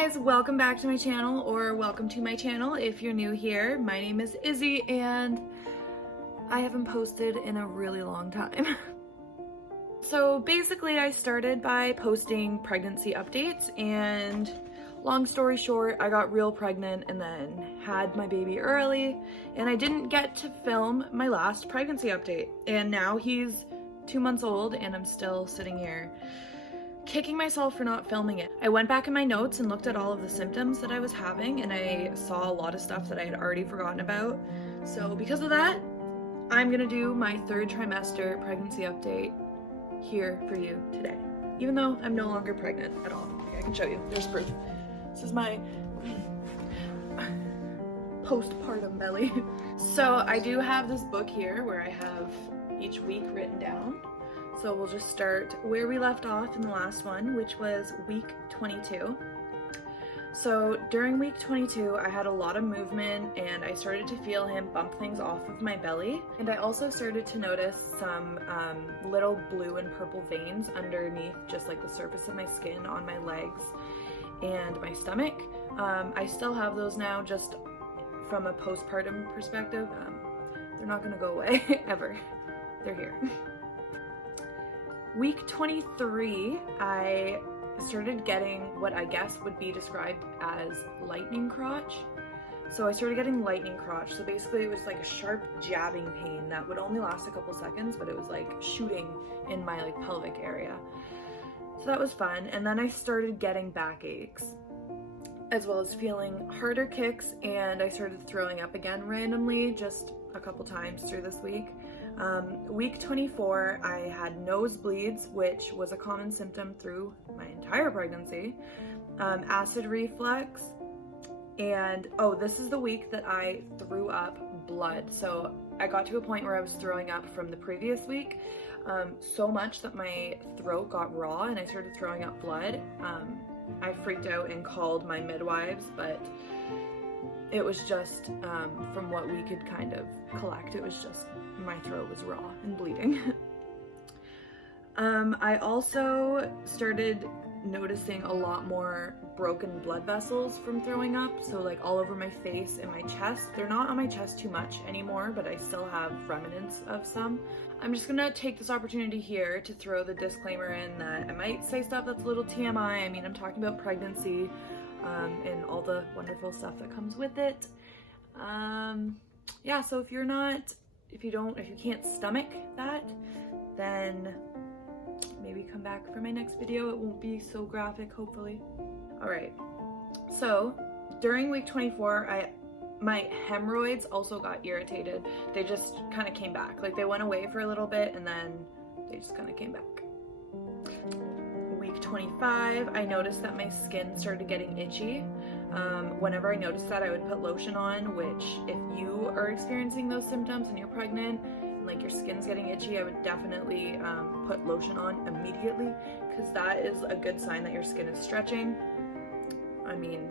guys, welcome back to my channel, or welcome to my channel if you're new here. My name is Izzy and I haven't posted in a really long time. So basically I started by posting pregnancy updates, and long story short, I got real pregnant and then had my baby early, and I didn't get to film my last pregnancy update, and now he's 2 months old and I'm still sitting here kicking myself for not filming it. I went back in my notes and looked at all of the symptoms that I was having, and I saw a lot of stuff that I had already forgotten about. So because of that, I'm gonna do my third trimester pregnancy update here for you today. Even though I'm no longer pregnant at all. Okay, I can show you, there's proof. This is my postpartum belly. So I do have this book here where I have each week written down. So we'll just start where we left off in the last one, which was week 22. So during week 22, I had a lot of movement and I started to feel him bump things off of my belly. And I also started to notice some little blue and purple veins underneath just like the surface of my skin on my legs and my stomach. I still have those now, just from a postpartum perspective. They're not gonna go away ever. They're here. Week 23, I started getting what I guess would be described as lightning crotch. So I started getting lightning crotch. So basically it was like a sharp jabbing pain that would only last a couple seconds, but it was like shooting in my like pelvic area. So that was fun. And then I started getting backaches, as well as feeling harder kicks, and I started throwing up again randomly just a couple times through this week. Week 24, I had nosebleeds, which was a common symptom through my entire pregnancy, acid reflux, and oh, this is the week that I threw up blood. So I got to a point where I was throwing up from the previous week, so much that my throat got raw and I started throwing up blood. I freaked out and called my midwives, but it was just, from what we could kind of collect, it was just my throat was raw and bleeding. I also started noticing a lot more broken blood vessels from throwing up, so like all over my face and my chest. They're not on my chest too much anymore, but I still have remnants of some. I'm just gonna take this opportunity here to throw the disclaimer in that I might say stuff that's a little TMI. I mean, I'm talking about pregnancy and all the wonderful stuff that comes with it. Yeah, so if you can't stomach that, then maybe come back for my next video. It won't be so graphic, hopefully. All right, so during week 24, my hemorrhoids also got irritated. They just kind of came back. Like they went away for a little bit and then they just kind of came back. Week 25, I noticed that my skin started getting itchy. Whenever I noticed that, I would put lotion on, which if you are experiencing those symptoms and you're pregnant and like your skin's getting itchy, I would definitely put lotion on immediately, because that is a good sign that your skin is stretching. I mean,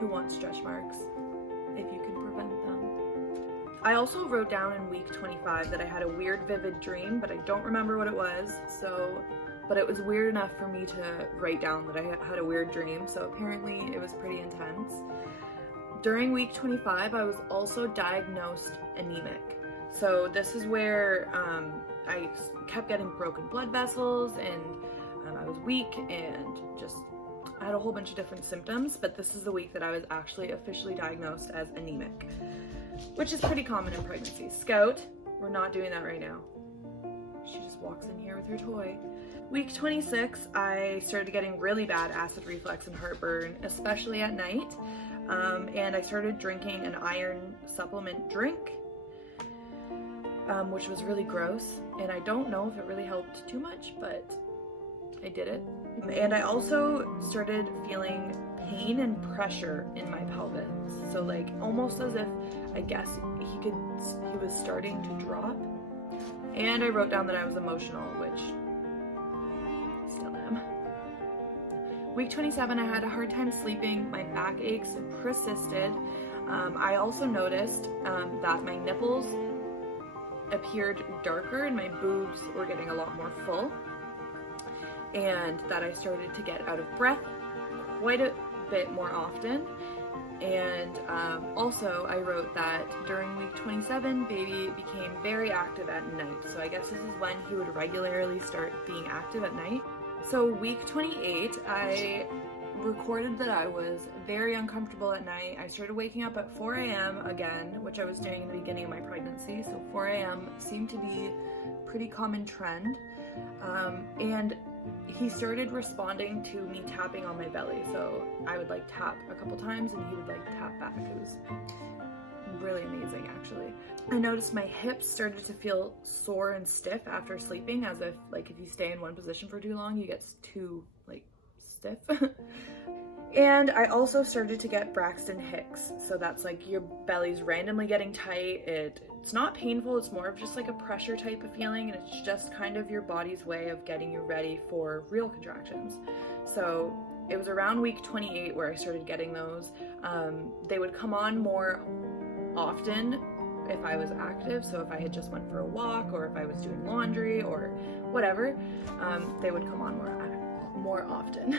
who wants stretch marks if you can prevent them? I also wrote down in week 25 that I had a weird vivid dream, but I don't remember what it was, but it was weird enough for me to write down that I had a weird dream, so apparently it was pretty intense. During week 25, I was also diagnosed anemic. So this is where I kept getting broken blood vessels, and I was weak, and just I had a whole bunch of different symptoms, but this is the week that I was actually officially diagnosed as anemic, which is pretty common in pregnancy. Scout, we're not doing that right now. She just walks in here with her toy. Week 26, I started getting really bad acid reflux and heartburn, especially at night, and I started drinking an iron supplement drink, which was really gross, and I don't know if it really helped too much, but I did it. And I also started feeling pain and pressure in my pelvis, so like almost as if, I guess, he was starting to drop. And I wrote down that I was emotional, which still am. Week 27, I had a hard time sleeping. My back aches persisted. I also noticed that my nipples appeared darker and my boobs were getting a lot more full, and that I started to get out of breath bit more often. And also I wrote that during week 27, baby became very active at night. So I guess this is when he would regularly start being active at night. So week 28, I recorded that I was very uncomfortable at night. I started waking up at 4 a.m. again, which I was doing in the beginning of my pregnancy. So 4 a.m. seemed to be a pretty common trend. And he started responding to me tapping on my belly. So I would like tap a couple times and he would like tap back. It was really amazing, actually. I noticed my hips started to feel sore and stiff after sleeping, as if like if you stay in one position for too long, you get too like stiff. And I also started to get Braxton Hicks. So that's like your belly's randomly getting tight. It's not painful, it's more of just like a pressure type of feeling, and it's just kind of your body's way of getting you ready for real contractions. So it was around week 28 where I started getting those. They would come on more often if I was active. So if I had just went for a walk, or if I was doing laundry or whatever, they would come on more often.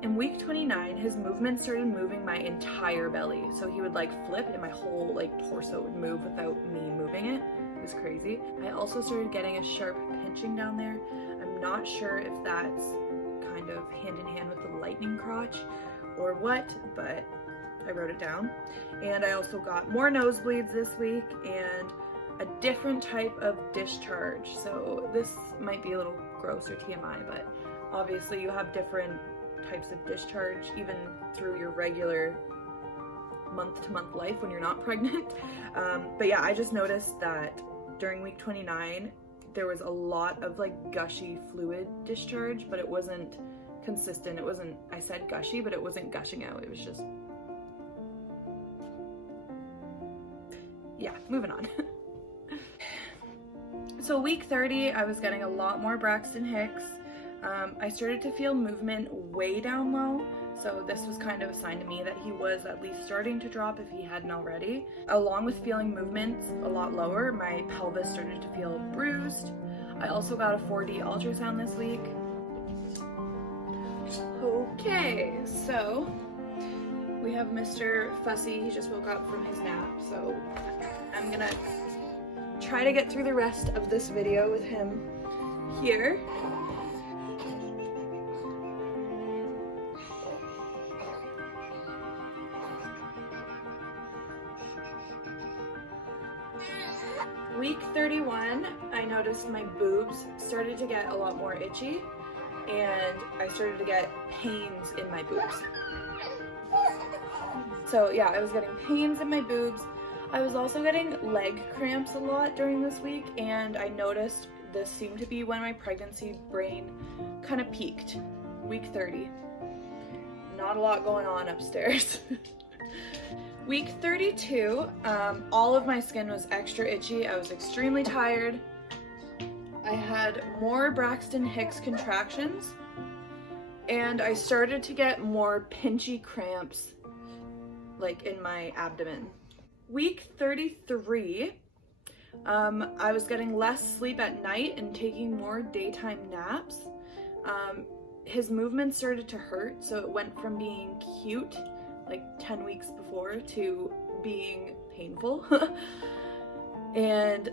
In week 29, his movements started moving my entire belly. So he would like flip and my whole like torso would move without me moving it. It was crazy. I also started getting a sharp pinching down there. I'm not sure if that's kind of hand in hand with the lightning crotch or what, but I wrote it down. And I also got more nosebleeds this week and a different type of discharge. So this might be a little gross or TMI, but obviously you have different types of discharge even through your regular month-to-month life when you're not pregnant. But yeah, I just noticed that during week 29 there was a lot of like gushy fluid discharge, but it wasn't consistent. It wasn't, I said gushy, but it wasn't gushing out. It was just, yeah, moving on. So week 30, I was getting a lot more Braxton Hicks. I started to feel movement way down low, so this was kind of a sign to me that he was at least starting to drop if he hadn't already. Along with feeling movements a lot lower, my pelvis started to feel bruised. I also got a 4D ultrasound this week. Okay, so we have Mr. Fussy. He just woke up from his nap, so I'm gonna try to get through the rest of this video with him here. Week 31, I noticed my boobs started to get a lot more itchy, and I started to get pains in my boobs. So yeah, I was getting pains in my boobs. I was also getting leg cramps a lot during this week, and I noticed this seemed to be when my pregnancy brain kind of peaked. Week 30. Not a lot going on upstairs. Week 32, all of my skin was extra itchy. I was extremely tired. I had more Braxton Hicks contractions, and I started to get more pinchy cramps, like in my abdomen. Week 33, I was getting less sleep at night and taking more daytime naps. His movements started to hurt, so it went from being cute like 10 weeks before to being painful. And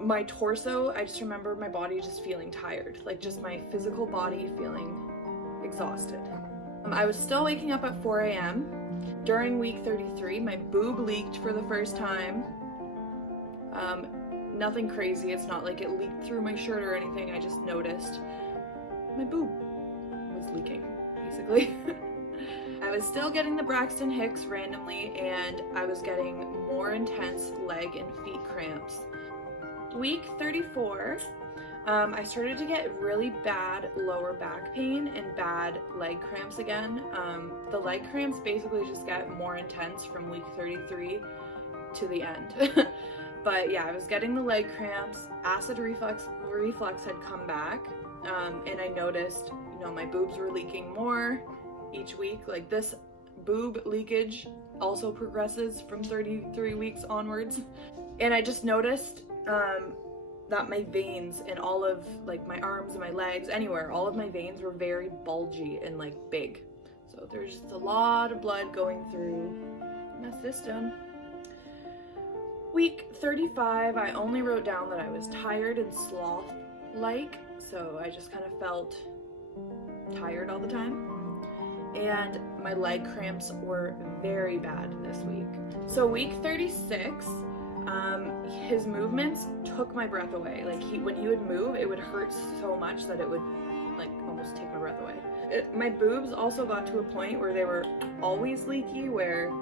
my torso, I just remember my body just feeling tired, like just my physical body feeling exhausted. I was still waking up at 4 a.m. During week 33, my boob leaked for the first time. Nothing crazy, it's not like it leaked through my shirt or anything, I just noticed my boob was leaking, basically. I was still getting the Braxton Hicks randomly, and I was getting more intense leg and feet cramps. Week 34, I started to get really bad lower back pain and bad leg cramps again. The leg cramps basically just get more intense from week 33 to the end. But yeah, I was getting the leg cramps, acid reflux had come back, and I noticed, you know, my boobs were leaking more each week. Like this boob leakage also progresses from 33 weeks onwards. And I just noticed that my veins in all of like my arms and my legs, anywhere, all of my veins were very bulgy and like big. So So there's just a lot of blood going through my system. Week 35, I only wrote down that I was tired and sloth-like, so I just kind of felt tired all the time. And my leg cramps were very bad this week. So week 36, his movements took my breath away. Like when he would move, it would hurt so much that it would like almost take my breath away. My boobs also got to a point where they were always leaky, where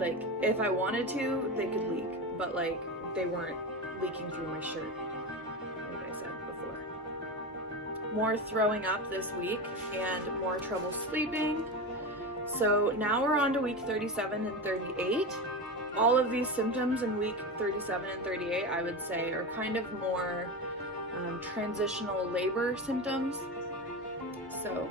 like if I wanted to, they could leak, but like they weren't leaking through my shirt, like I said before. More throwing up this week and more trouble sleeping. So now we're on to week 37 and 38. All of these symptoms in week 37 and 38, I would say, are kind of more transitional labor symptoms. So,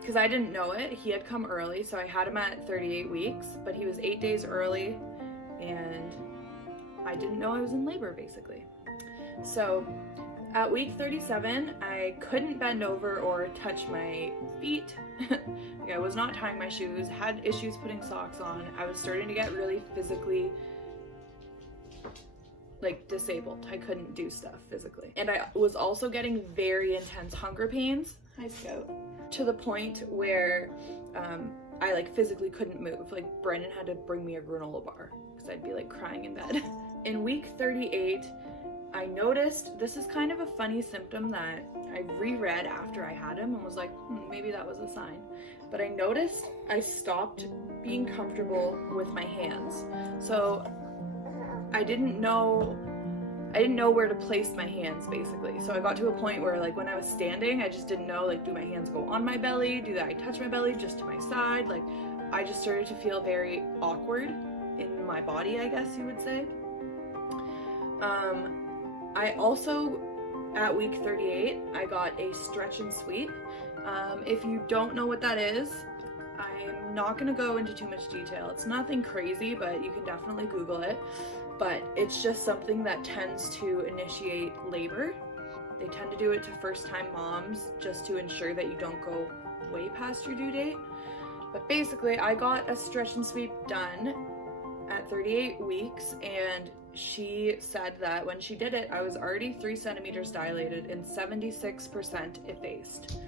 because I didn't know it, he had come early, so I had him at 38 weeks, but he was 8 days early, and I didn't know I was in labor, basically. So, at week 37, I couldn't bend over or touch my feet. Like, I was not tying my shoes, had issues putting socks on. I was starting to get really physically like disabled. I couldn't do stuff physically. And I was also getting very intense hunger pains. Hi, Scout. To the point where I like physically couldn't move. Like Brendan had to bring me a granola bar because I'd be like crying in bed. In week 38, I noticed, this is kind of a funny symptom that I reread after I had him and was like, maybe that was a sign. But I noticed I stopped being comfortable with my hands. So I didn't know where to place my hands, basically. So I got to a point where like when I was standing, I just didn't know, like, do my hands go on my belly? Do I touch my belly just to my side? Like, I just started to feel very awkward in my body, I guess you would say. I also, at week 38, I got a stretch and sweep. If you don't know what that is, I'm not gonna go into too much detail. It's nothing crazy, but you can definitely Google it. But it's just something that tends to initiate labor. They tend to do it to first-time moms just to ensure that you don't go way past your due date. But basically, I got a stretch and sweep done at 38 weeks, and she said that when she did it, I was already 3 centimeters dilated and 76% effaced.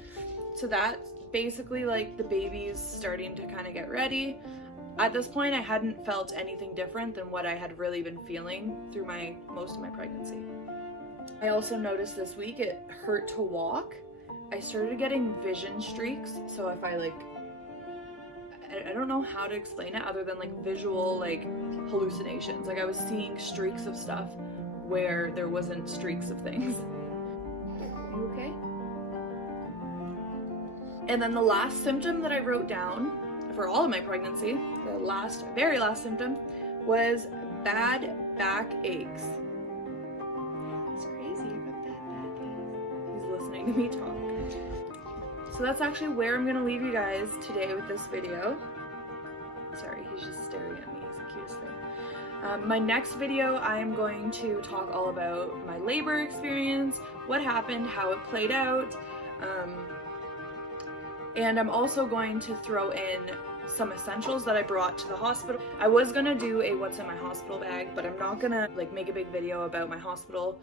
So that's basically like the baby's starting to kind of get ready. At this point, I hadn't felt anything different than what I had really been feeling through most of my pregnancy. I also noticed this week it hurt to walk. I started getting vision streaks, so if I I don't know how to explain it other than like visual like hallucinations. Like I was seeing streaks of stuff where there wasn't streaks of things. You okay? And then the last symptom that I wrote down for all of my pregnancy, the very last symptom, was bad back aches. It's crazy, you've got bad back aches. He's listening to me talk. So that's actually where I'm gonna leave you guys today with this video. Sorry, he's just staring at me. He's the cutest thing. My next video, I am going to talk all about my labor experience, what happened, how it played out, and I'm also going to throw in some essentials that I brought to the hospital. I was gonna do a what's in my hospital bag, but I'm not gonna like make a big video about my hospital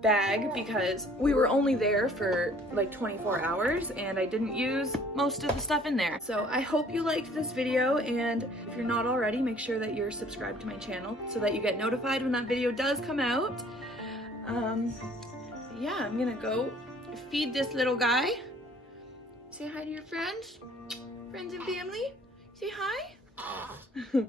bag because we were only there for like 24 hours and I didn't use most of the stuff in there. So I hope you liked this video, and if you're not already, make sure that you're subscribed to my channel so that you get notified when that video does come out. Yeah, I'm gonna go feed this little guy. Say hi to your friends and family. Say hi.